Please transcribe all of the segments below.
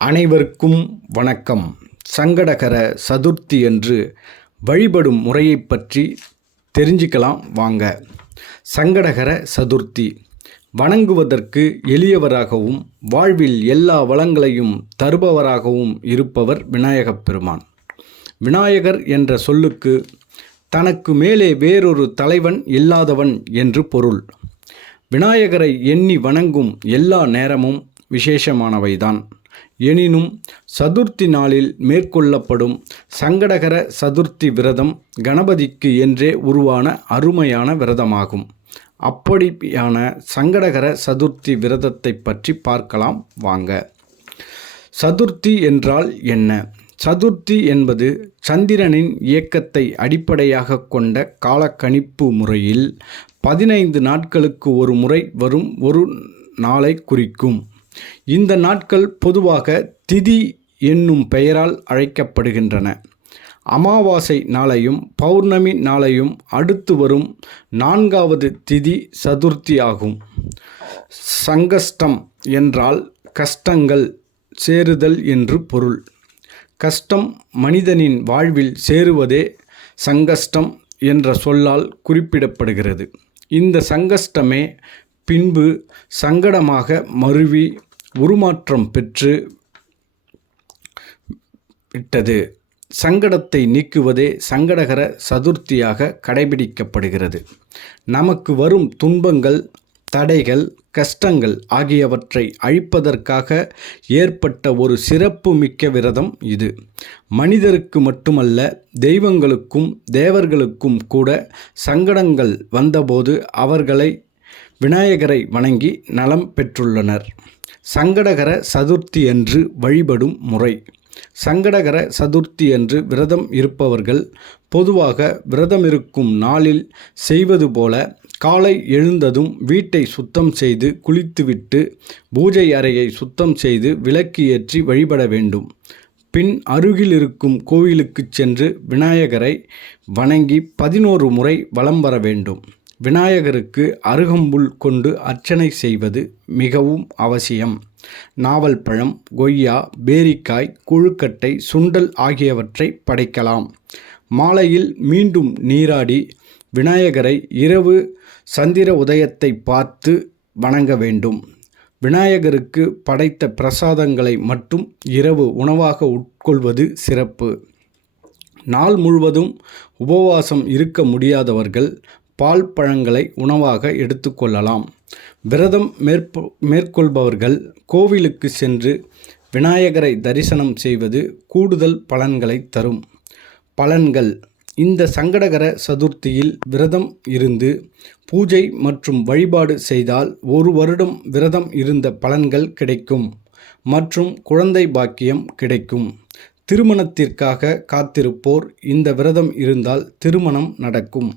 அனைவருக்கும் வணக்கம். சங்கடகர சதுர்த்தி என்று வழிபடும் முறையை பற்றி தெரிஞ்சுக்கலாம் வாங்க. சங்கடகர சதுர்த்தி வணங்குவதற்கு எளியவராகவும் வாழ்வில் எல்லா வளங்களையும் தருபவராகவும் இருப்பவர் விநாயகப் பெருமான். விநாயகர் என்ற சொல்லுக்கு தனக்கு மேலே வேறொரு தலைவன் இல்லாதவன் என்று பொருள். விநாயகரை எண்ணி வணங்கும் எல்லா நேரமும் விசேஷமானவைதான். எனினும் சதுர்த்தி நாளில் மேற்கொள்ளப்படும் சங்கடகர சதுர்த்தி விரதம் கணபதிக்கு என்றே உருவான அருமையான விரதமாகும். அப்படியான சங்கடகர சதுர்த்தி விரதத்தை பற்றி பார்க்கலாம் வாங்க. சதுர்த்தி என்றால் என்ன? சதுர்த்தி என்பது சந்திரனின் இயக்கத்தை அடிப்படையாக கொண்ட காலக்கணிப்பு முறையில் 15 நாட்களுக்கு ஒரு முறை வரும் ஒரு நாளை குறிக்கும். இந்த நாட்கள் பொதுவாக திதி என்னும் பெயரால் அழைக்கப்படுகின்றன. அமாவாசை நாளையும் பௌர்ணமி நாளையும் அடுத்து வரும் 4வது திதி சதுர்த்தி ஆகும். சங்கஷ்டம் என்றால் கஷ்டங்கள் சேருதல் என்று பொருள். கஷ்டம் மனிதனின் வாழ்வில் சேருவதே சங்கஷ்டம் என்ற சொல்லால் குறிப்பிடப்படுகிறது. இந்த சங்கஷ்டமே பின்பு சங்கடமாக மருவி உருமாற்றம் பெற்று விட்டது. சங்கடத்தை நீக்குவதே சங்கடகர சதுர்த்தியாக கடைபிடிக்கப்படுகிறது. நமக்கு வரும் துன்பங்கள், தடைகள், கஷ்டங்கள் ஆகியவற்றை அழிப்பதற்காக ஏற்பட்ட ஒரு சிறப்பு மிக்க விரதம் இது. மனிதருக்கு மட்டுமல்ல, தெய்வங்களுக்கும் தேவர்களுக்கும் கூட சங்கடங்கள் வந்தபோது அவர்களை விநாயகரை வணங்கி நலம் பெற்றுள்ளனர். சங்கடகர சதுர்த்தி அன்று வழிபடும் முறை. சங்கடகர சதுர்த்தி அன்று விரதம் இருப்பவர்கள் பொதுவாக விரதம் இருக்கும் நாளில் செய்வது போல காலை எழுந்ததும் வீட்டை சுத்தம் செய்து குளித்துவிட்டு பூஜை அறையை சுத்தம் செய்து விளக்கு ஏற்றி வழிபட வேண்டும். பின் அருகில் இருக்கும் கோவிலுக்கு சென்று விநாயகரை வணங்கி 11 முறை வலம் வர வேண்டும். விநாயகருக்கு அருகம்புல் கொண்டு அர்ச்சனை செய்வது மிகவும் அவசியம். நாவல் பழம், கொய்யா, பேரிக்காய், கொழுக்கட்டை, சுண்டல் ஆகியவற்றை படைக்கலாம். மாலையில் மீண்டும் நீராடி விநாயகரை இரவு சந்திர உதயத்தை பார்த்து வணங்க வேண்டும். விநாயகருக்கு படைத்த பிரசாதங்களை மட்டும் இரவு உணவாக உட்கொள்வது சிறப்பு. நாள் முழுவதும் உபவாசம் இருக்க முடியாதவர்கள் பால் பழங்களை உணவாக எடுத்துக்கொள்ளலாம். விரதம் மேற்கொள்பவர்கள் கோவிலுக்கு சென்று விநாயகரை தரிசனம் செய்வது கூடுதல் பலன்களை தரும். பலன்கள். இந்த சங்கடகர சதுர்த்தியில் விரதம் இருந்து பூஜை மற்றும் வழிபாடு செய்தால் 1 வருடம் விரதம் இருந்த பலன்கள் கிடைக்கும் மற்றும் குழந்தை பாக்கியம் கிடைக்கும். திருமணத்திற்காக காத்திருப்போர் இந்த விரதம் இருந்தால் திருமணம் நடக்கும்.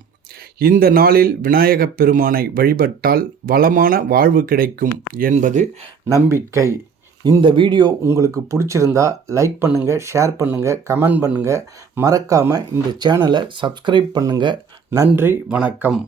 இந்த நாளில் விநாயகப் பெருமானை வழிபட்டால் வளமான வாழ்வு கிடைக்கும் என்பது நம்பிக்கை. இந்த வீடியோ உங்களுக்கு பிடிச்சிருந்தா லைக் பண்ணுங்கள், ஷேர் பண்ணுங்கள், கமெண்ட் பண்ணுங்கள். மறக்காமல் இந்த சேனலை சப்ஸ்கிரைப் பண்ணுங்கள். நன்றி, வணக்கம்.